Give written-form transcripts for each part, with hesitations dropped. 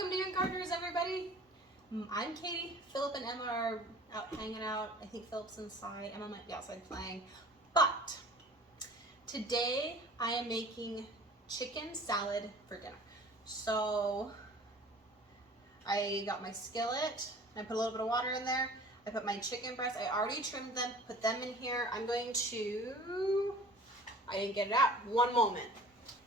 Welcome to Young Gardeners, everybody. I'm Katie. Philip and Emma are out hanging out. I think Philip's inside. Emma might be outside playing. But today I am making chicken salad for dinner. So I got my skillet. I put a little bit of water in there. I put my chicken breasts. I already trimmed them, put them in here. I'm going to, I didn't get it out. One moment.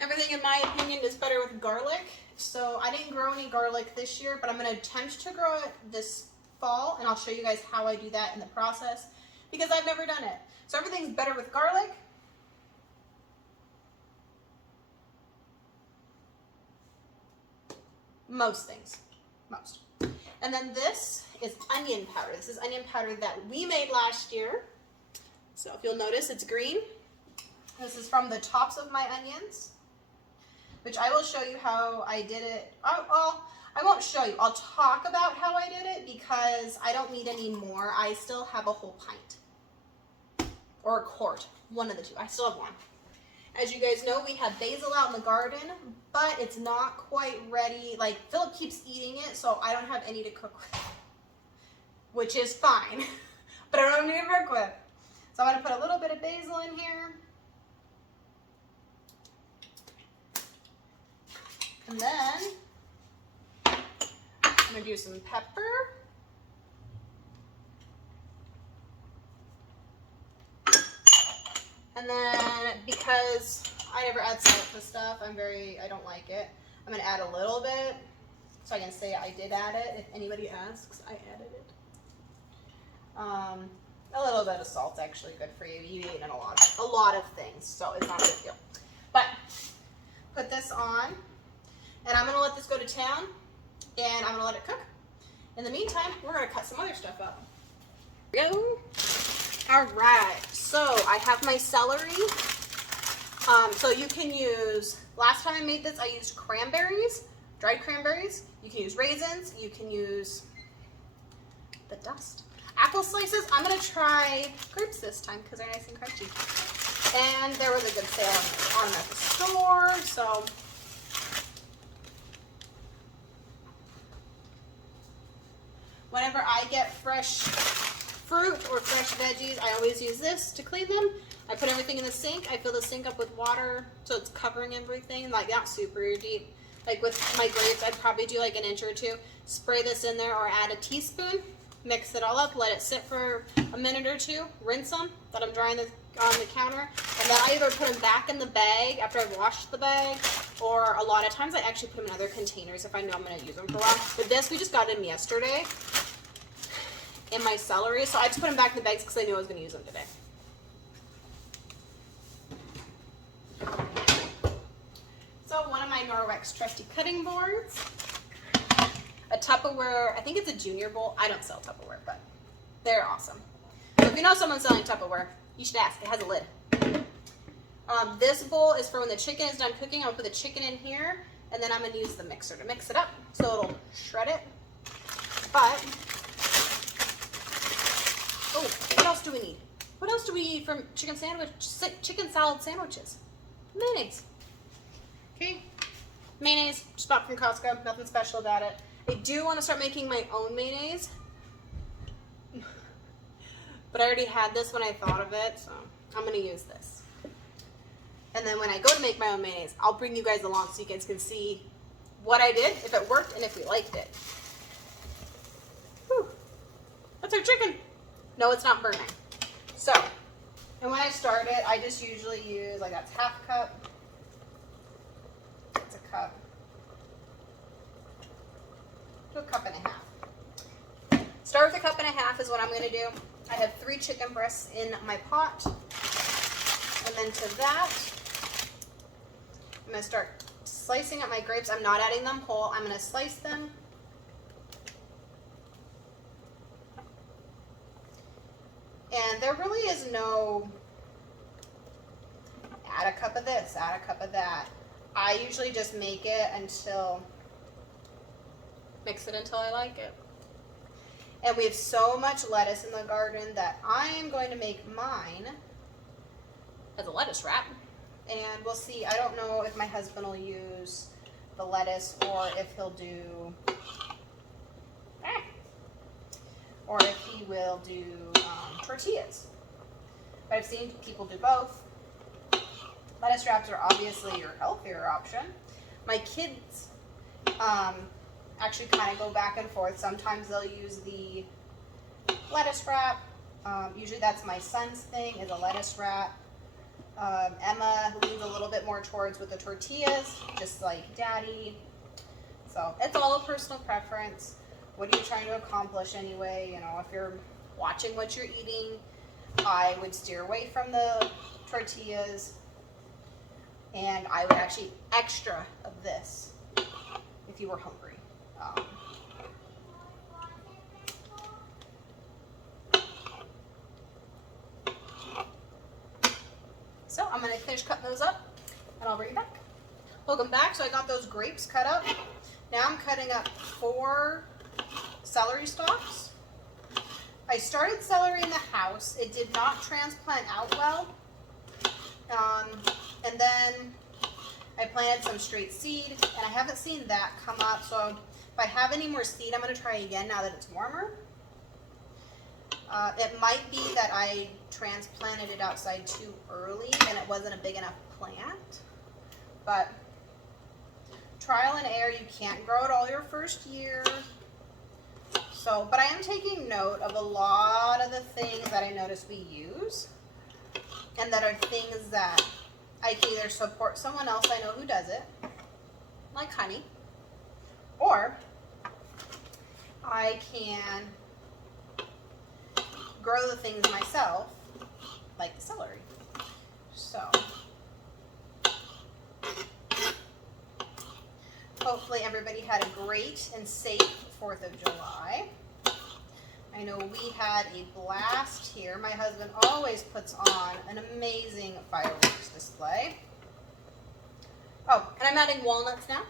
Everything, in my opinion, is better with garlic. So I didn't grow any garlic this year, but I'm going to attempt to grow it this fall, and I'll show you guys how I do that in the process because I've never done it. So everything's better with garlic. Most things. Most. And then this is onion powder. This is onion powder that we made last year. So if you'll notice, it's green. This is from the tops of my onions, which I will show you how I did it. Well, I won't show you. I'll talk about how I did it because I don't need any more. I still have a whole pint or a quart, one of the two. I still have one. As you guys know, we have basil out in the garden, but it's not quite ready. Like, Philip keeps eating it, so I don't have any to cook with, which is fine, but I don't need to cook with. So I'm gonna put a little bit of basil in here. And then I'm gonna do some pepper. And then because I never add salt to stuff, I don't like it. I'm gonna add a little bit so I can say I did add it. If anybody asks, I added it. A little bit of salt's actually good for you. You eat in a lot of things, so it's not a big deal. But put this on. And I'm gonna let this go to town, and I'm gonna let it cook. In the meantime, we're gonna cut some other stuff up. Here we go. All right, so I have my celery. So you can use, last time I made this, I used cranberries, dried cranberries. You can use raisins, you can use the dust. Apple slices, I'm gonna try grapes this time because they're nice and crunchy. And there was a good sale on them at the store, so. Whenever I get fresh fruit or fresh veggies, I always use this to clean them. I put everything in the sink. I fill the sink up with water so it's covering everything, like not super deep. Like with my grapes, I'd probably do like an inch or two. Spray this in there or add a teaspoon. Mix it all up, let it sit for a minute or two. Rinse them, let them dry on the counter. And then I either put them back in the bag after I've washed the bag, or a lot of times I actually put them in other containers if I know I'm going to use them for a while. But this, we just got them yesterday in my celery, so I just put them back in the bags because I knew I was going to use them today. So one of my Norwex trusty cutting boards, a Tupperware, I think it's a junior bowl. I don't sell Tupperware, but they're awesome. So if you know someone selling Tupperware, you should ask. It has a lid. This bowl is for when the chicken is done cooking. I'll put the chicken in here, and then I'm going to use the mixer to mix it up so it'll shred it. But, oh, what else do we need? What else do we need from chicken salad sandwiches? Mayonnaise. Okay, mayonnaise, just bought from Costco, nothing special about it. I do want to start making my own mayonnaise, but I already had this when I thought of it, so I'm going to use this. And then when I go to make my own mayonnaise, I'll bring you guys along so you guys can see what I did, if it worked, and if we liked it. Whew. That's our chicken. No, it's not burning. So, and when I start it, I just usually use, like that's half cup. That's a cup. To a cup and a half. Start with a cup and a half is what I'm going to do. I have 3 chicken breasts in my pot. And then to that, I'm going to start slicing up my grapes. I'm not adding them whole. I'm going to slice them. And there really is no add a cup of this, add a cup of that. I usually just make it until, mix it until I like it. And we have so much lettuce in the garden that I am going to make mine as a lettuce wrap. And we'll see, I don't know if my husband will use the lettuce, or if he'll do, or if he will do tortillas. But I've seen people do both. Lettuce wraps are obviously your healthier option. My kids actually kind of go back and forth. Sometimes they'll use the lettuce wrap. Usually that's my son's thing, is a lettuce wrap. Emma leans a little bit more towards with the tortillas, just like Daddy. So it's all a personal preference. What are you trying to accomplish anyway? You know, if you're watching what you're eating, I would steer away from the tortillas, and I would actually extra of this if you were hungry. So I'm going to finish cutting those up, and I'll bring you back. Welcome back. So I got those grapes cut up. Now I'm cutting up 4 celery stalks. I started celery in the house. It did not transplant out well. And then I planted some straight seed, and I haven't seen that come up. So if I have any more seed, I'm going to try again now that it's warmer. It might be that I transplanted it outside too early and it wasn't a big enough plant. But trial and error, you can't grow it all your first year. So, but I am taking note of a lot of the things that I notice we use, and that are things that I can either support someone else I know who does it, like honey, or I can grow the things myself, like the celery. So hopefully everybody had a great and safe 4th of July. I know we had a blast here. My husband always puts on an amazing fireworks display. Oh, and I'm adding walnuts now.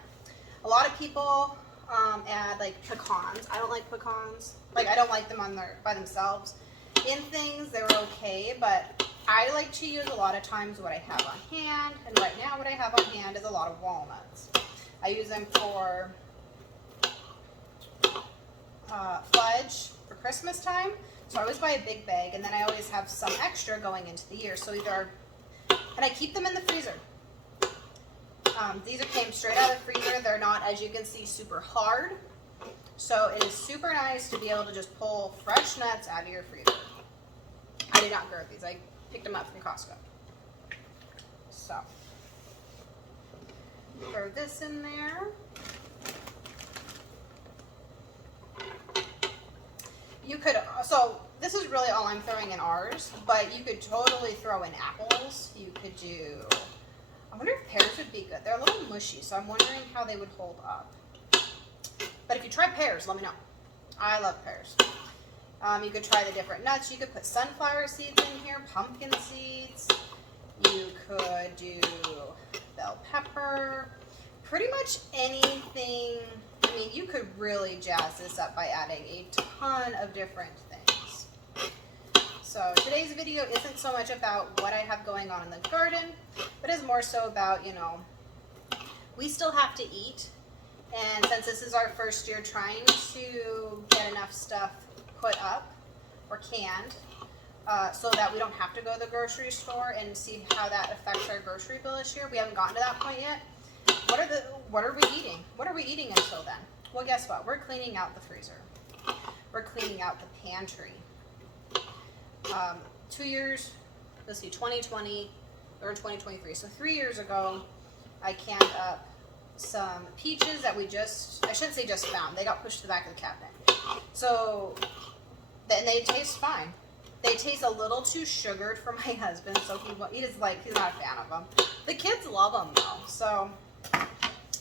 A lot of people add like pecans. I don't like pecans. Like, I don't like them by themselves. In things, they're okay, but I like to use a lot of times what I have on hand, and right now what I have on hand is a lot of walnuts. I use them for fudge for Christmas time, so I always buy a big bag, and then I always have some extra going into the year. So either, and I keep them in the freezer. These came straight out of the freezer. They're not, as you can see, super hard. So it is super nice to be able to just pull fresh nuts out of your freezer. I did not grow these. I picked them up from Costco. So throw this in there. You could, so this is really all I'm throwing in ours, but you could totally throw in apples. You could do, I wonder if pears would be good. They're a little mushy, so I'm wondering how they would hold up. But if you try pears, let me know. I love pears. You could try the different nuts. You could put sunflower seeds in here, pumpkin seeds. You could do bell pepper. Pretty much anything. I mean, you could really jazz this up by adding a ton of different things. So today's video isn't so much about what I have going on in the garden, but is more so about, you know, we still have to eat. And since this is our first year trying to get enough stuff put up or canned, so that we don't have to go to the grocery store and see how that affects our grocery bill this year. We haven't gotten to that point yet. What are we eating? What are we eating until then? Well, guess what? We're cleaning out the freezer. We're cleaning out the pantry. 2 years, let's see, 2020 or 2023. So 3 years ago, I canned up some peaches that we I shouldn't say just found. They got pushed to the back of the cabinet. So, and they taste fine. They taste a little too sugared for my husband, so he's not a fan of them. The kids love them though, so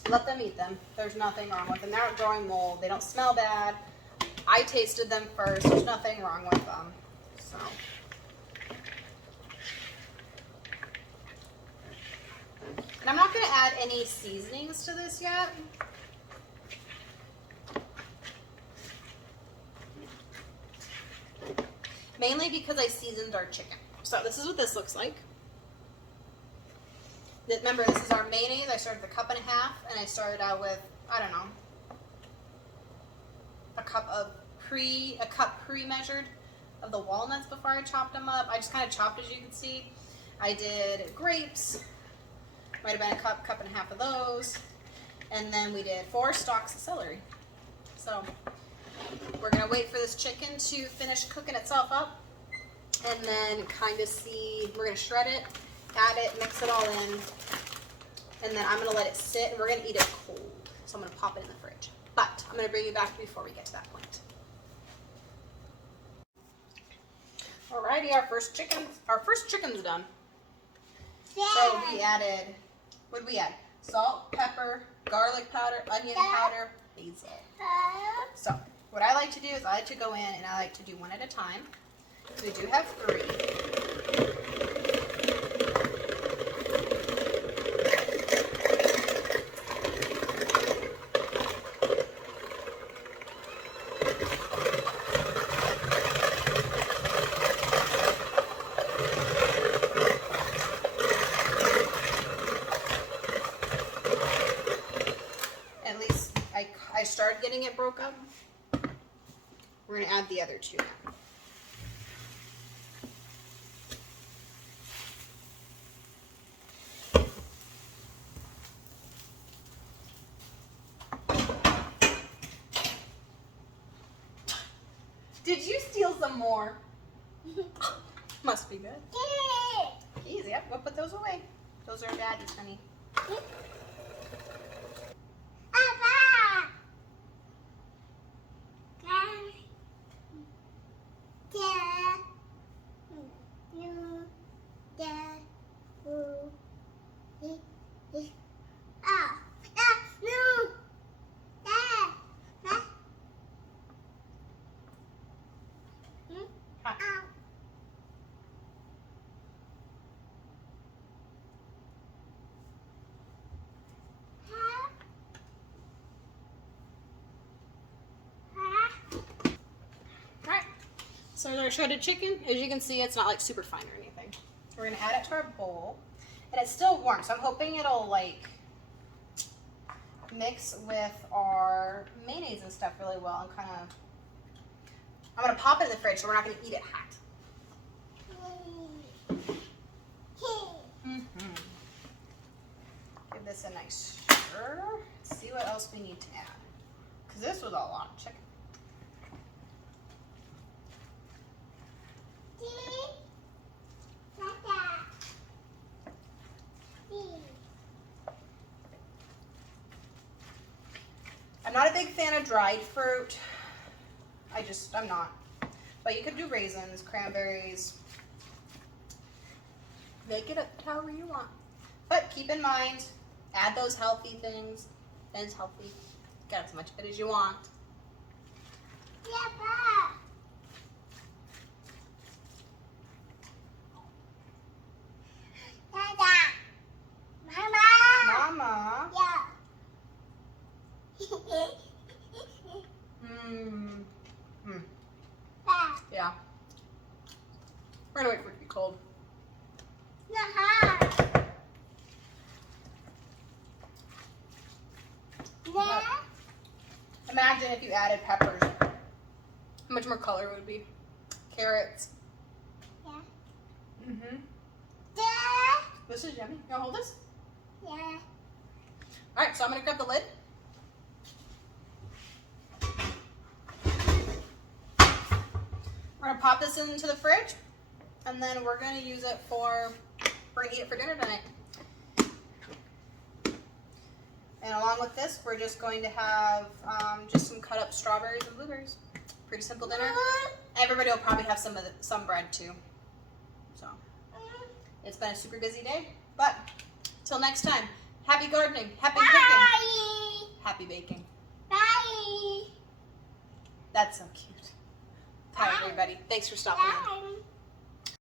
let them eat them. There's nothing wrong with them. They aren't growing mold. They don't smell bad. I tasted them first. There's nothing wrong with them. So. And I'm not going to add any seasonings to this yet. Mainly because I seasoned our chicken. So this is what this looks like. Remember, this is our mayonnaise. I started with a cup and a half, and I started out with, I don't know, a cup pre-measured of the walnuts before I chopped them up. I just kind of chopped, as you can see. I did grapes, might have been a cup and a half of those, and then we did 4 stalks of celery. So we're gonna wait for this chicken to finish cooking itself up, and then kind of see, we're gonna shred it, add it, mix it all in, and then I'm gonna let it sit, and we're gonna eat it cold. So I'm gonna pop it in the fridge. But I'm gonna bring you back before we get to that point. Alrighty, our first chicken's done. Yeah. So we added, what did we add? Salt, pepper, garlic powder, onion powder, basil. So what I like to do is I like to go in and I like to do one at a time. So we do have 3. I started getting it broke up. We're going to add the other 2 now. Did you steal some more? Must be good. Easy, yep, go put those away. Those are Daddy's, honey. So our shredded chicken, as you can see, it's not like super fine or anything. We're gonna add it to our bowl, and it's still warm, so I'm hoping it'll like mix with our mayonnaise and stuff really well. I'm gonna pop it in the fridge, so we're not gonna eat it hot. Give this a nice stir. Let's see what else we need to add, because this was a lot of chicken. I'm not a big fan of dried fruit. I'm not. But you could do raisins, cranberries. Make it however you want. But keep in mind, add those healthy things. Ben's healthy. Get as much of it as you want. Yeah, Mama. Yeah. We're gonna wait for it to be cold. But imagine if you added peppers. How much more color would it be? Carrots. Yeah. This is yummy. You wanna hold this? Yeah. Alright, so I'm gonna grab the lid. We're gonna pop this into the fridge, and then we're gonna use it we're gonna eat it for dinner tonight. And along with this, we're just going to have just some cut up strawberries and blueberries. Pretty simple dinner. Everybody will probably have some bread too. So it's been a super busy day, but till next time, happy gardening, happy cooking, happy baking. Bye. That's so cute. Bye, everybody. Thanks for stopping in.